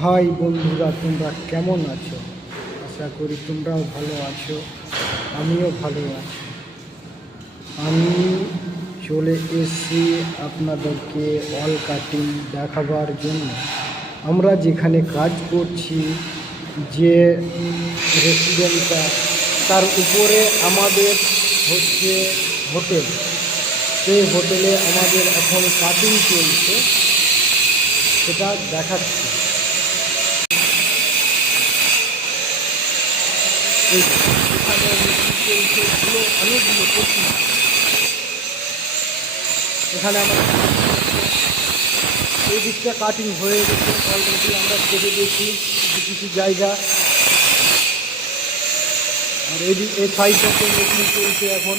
High বন্ধুরা, তোমরা কেমন আছো? আশা করি তোমরাও ভালো আছো, আমিও ভালো আছি। আমি চলে এসেছি আপনাদেরকে ওয়াল কাটিং দেখাবার জন্য। আমরা যেখানে কাজ করছি, যে রেস্টুরেন্টটা, তার উপরে আমাদের হচ্ছে হোটেল। সেই হোটেলে আমাদের এখন কাটিং চলছে, সেটা দেখাচ্ছি। এখানে চলছে অনেকগুলো প্রচুর। এখানে আমার এই দিকটা কাটিং হয়ে গেছে অলরেডি, আমরা কেটে দিয়েছি কিছু কিছু জায়গা। আর এই সাইডটাতে মেশিন চলছে এখন।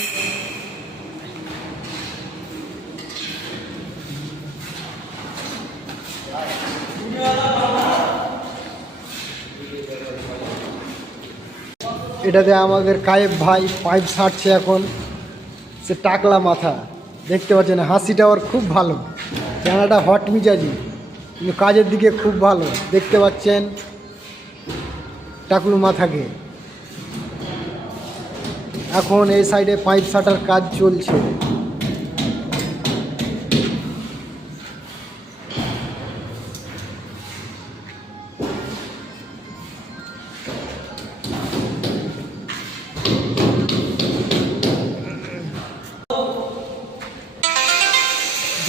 এটাতে আমাদের কায়েব ভাই পাইপ ছাড়ছে এখন। সে টাকলা মাথা, দেখতে পাচ্ছেন, হাসিটা ওর খুব ভালো, চেহারাটা হট মিজাজি, কিন্তু কাজের দিকে খুব ভালো। দেখতে পাচ্ছেন টাকলু মাথাকে। এখন এই সাইডে পাইপ ছাটার কাজ চলছে।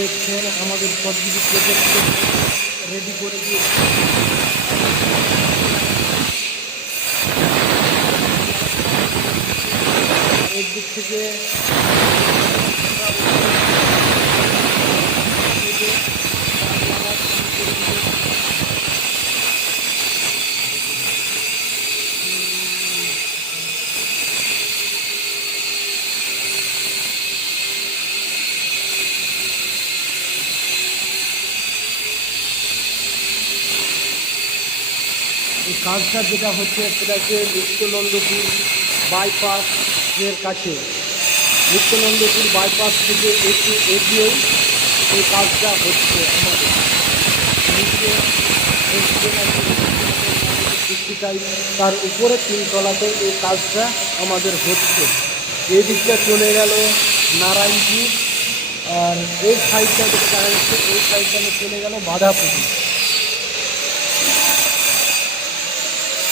দেখছেন আমাদের সব কিছু কেটে রেডি করে দিয়েছে। এর দিক থেকে এই কাজটা যেটা হচ্ছে সেটা হচ্ছে নিত্যনন্দপুর বাইপাসের কাছে। নিত্যনন্দপুর বাইপাস থেকে একটু এগিয়েই এই কাজটা হচ্ছে আমাদের নিচে কৃষিকাজ, তার উপরে তিনতলাতে এই কাজটা আমাদের হচ্ছে। এই দিকটা চলে গেল নারায়ণপুর, আর এই সাইডটা যেটা দেখা যাচ্ছে এই সাইডটা চলে গেল বাঁধাপুকুর।